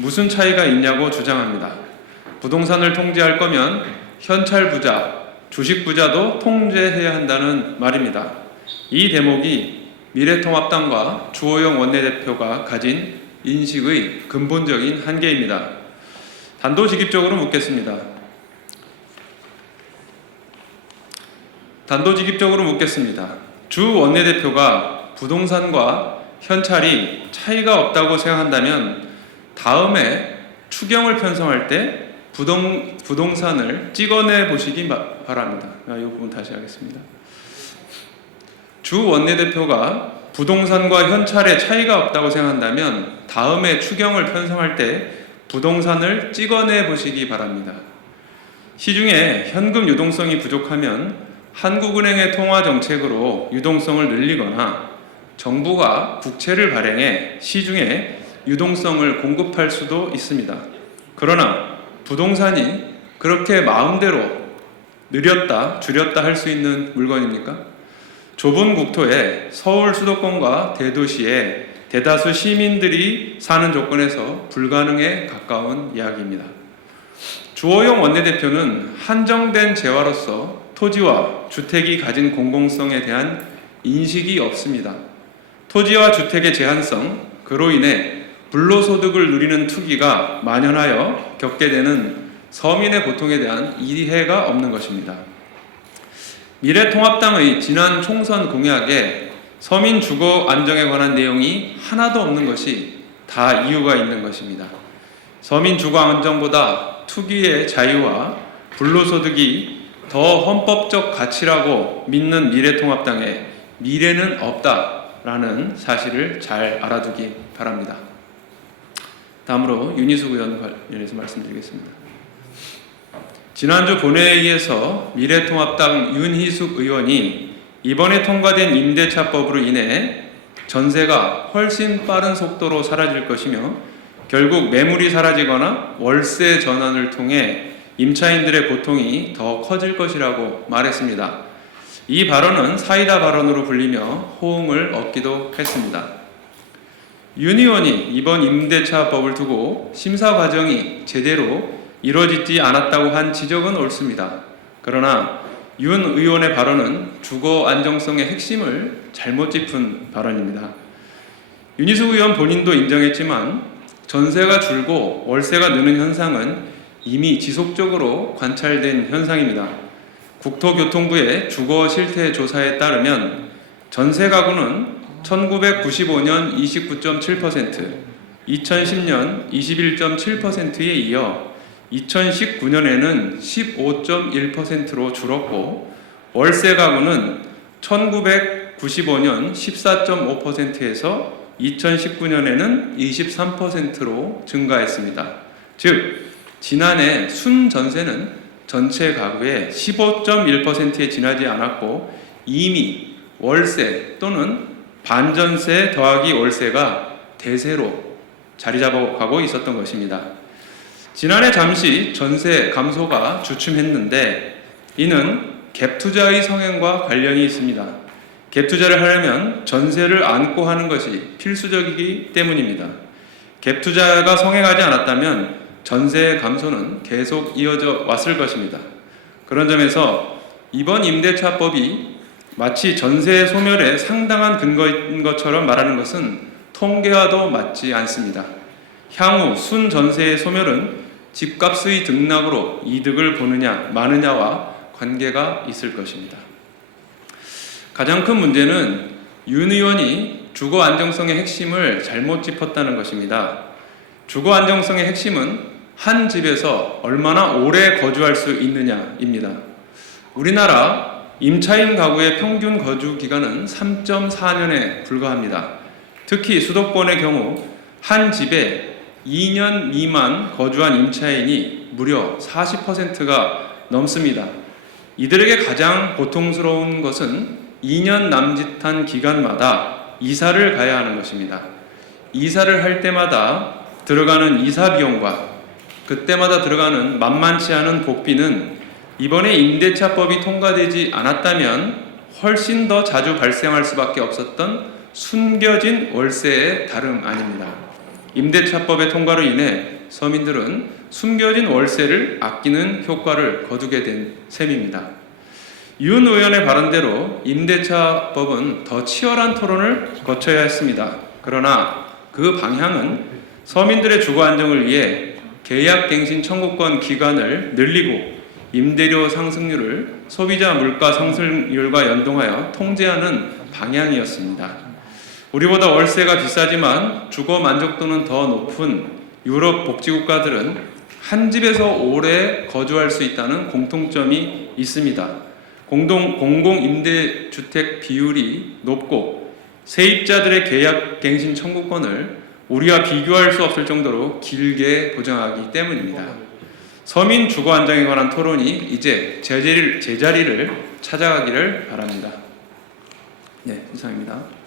무슨 차이가 있냐고 주장합니다. 부동산을 통제할 거면 현찰 부자, 주식 부자도 통제해야 한다는 말입니다. 이 대목이 미래통합당과 주호영 원내대표가 가진 인식의 근본적인 한계입니다. 단도직입적으로 묻겠습니다. 주 원내대표가 부동산과 현찰이 차이가 없다고 생각한다면 다음에 추경을 편성할 때 부동산을 찍어내 보시기 바랍니다. 이 부분 다시 하겠습니다. 주 원내대표가 부동산과 현찰의 차이가 없다고 생각한다면 다음에 추경을 편성할 때 부동산을 찍어내 보시기 바랍니다. 시중에 현금 유동성이 부족하면 한국은행의 통화 정책으로 유동성을 늘리거나 정부가 국채를 발행해 시중에 유동성을 공급할 수도 있습니다. 그러나 부동산이 그렇게 마음대로 늘렸다 줄였다 할 수 있는 물건입니까? 좁은 국토에 서울 수도권과 대도시에 대다수 시민들이 사는 조건에서 불가능에 가까운 이야기입니다. 주호영 원내대표는 한정된 재화로서 토지와 주택이 가진 공공성에 대한 인식이 없습니다. 토지와 주택의 제한성, 그로 인해 불로소득을 누리는 투기가 만연하여 겪게 되는 서민의 고통에 대한 이해가 없는 것입니다. 미래통합당의 지난 총선 공약에 서민 주거 안정에 관한 내용이 하나도 없는 것이 다 이유가 있는 것입니다. 서민 주거 안정보다 투기의 자유와 불로소득이 더 헌법적 가치라고 믿는 미래통합당에 미래는 없다라는 사실을 잘 알아두기 바랍니다. 다음으로 윤희숙 의원 관련해서 말씀드리겠습니다. 지난주 본회의에서 미래통합당 윤희숙 의원이 이번에 통과된 임대차법으로 인해 전세가 훨씬 빠른 속도로 사라질 것이며 결국 매물이 사라지거나 월세 전환을 통해 임차인들의 고통이 더 커질 것이라고 말했습니다. 이 발언은 사이다 발언으로 불리며 호응을 얻기도 했습니다. 윤 의원이 이번 임대차법을 두고 심사 과정이 제대로 이루어지지 않았다고 한 지적은 옳습니다. 그러나 윤 의원의 발언은 주거 안정성의 핵심을 잘못 짚은 발언입니다. 윤희숙 의원 본인도 인정했지만 전세가 줄고 월세가 느는 현상은 이미 지속적으로 관찰된 현상입니다. 국토교통부의 주거 실태 조사에 따르면 전세 가구는 1995년 29.7%, 2010년 21.7%에 이어 2019년에는 15.1%로 줄었고 월세 가구는 1995년 14.5%에서 2019년에는 23%로 증가했습니다. 즉 지난해 순전세는 전체 가구의 15.1%에 지나지 않았고 이미 월세 또는 반전세 더하기 월세가 대세로 자리 잡아가고 있었던 것입니다. 지난해 잠시 전세 감소가 주춤했는데 이는 갭투자의 성행과 관련이 있습니다. 갭투자를 하려면 전세를 안고 하는 것이 필수적이기 때문입니다. 갭투자가 성행하지 않았다면 전세 감소는 계속 이어져 왔을 것입니다. 그런 점에서 이번 임대차법이 마치 전세 소멸에 상당한 근거인 것처럼 말하는 것은 통계와도 맞지 않습니다. 향후 순전세의 소멸은 집값의 등락으로 이득을 보느냐 마느냐와 관계가 있을 것입니다. 가장 큰 문제는 윤 의원이 주거 안정성의 핵심을 잘못 짚었다는 것입니다. 주거 안정성의 핵심은 한 집에서 얼마나 오래 거주할 수 있느냐입니다. 우리나라 임차인 가구의 평균 거주 기간은 3.4년에 불과합니다. 특히 수도권의 경우 한 집에 2년 미만 거주한 임차인이 무려 40%가 넘습니다. 이들에게 가장 고통스러운 것은 2년 남짓한 기간마다 이사를 가야 하는 것입니다. 이사를 할 때마다 들어가는 이사 비용과 그때마다 들어가는 만만치 않은 복비는 이번에 임대차법이 통과되지 않았다면 훨씬 더 자주 발생할 수밖에 없었던 숨겨진 월세의 다름 아닙니다. 임대차법의 통과로 인해 서민들은 숨겨진 월세를 아끼는 효과를 거두게 된 셈입니다. 윤 의원의 발언대로 임대차법은 더 치열한 토론을 거쳐야 했습니다. 그러나 그 방향은 서민들의 주거 안정을 위해 계약갱신 청구권 기간을 늘리고 임대료 상승률을 소비자 물가 상승률과 연동하여 통제하는 방향이었습니다. 우리보다 월세가 비싸지만 주거 만족도는 더 높은 유럽 복지국가들은 한 집에서 오래 거주할 수 있다는 공통점이 있습니다. 공공임대주택 비율이 높고 세입자들의 계약갱신 청구권을 우리와 비교할 수 없을 정도로 길게 보장하기 때문입니다. 서민 주거 안정에 관한 토론이 이제 제자리를 찾아가기를 바랍니다. 네, 이상입니다.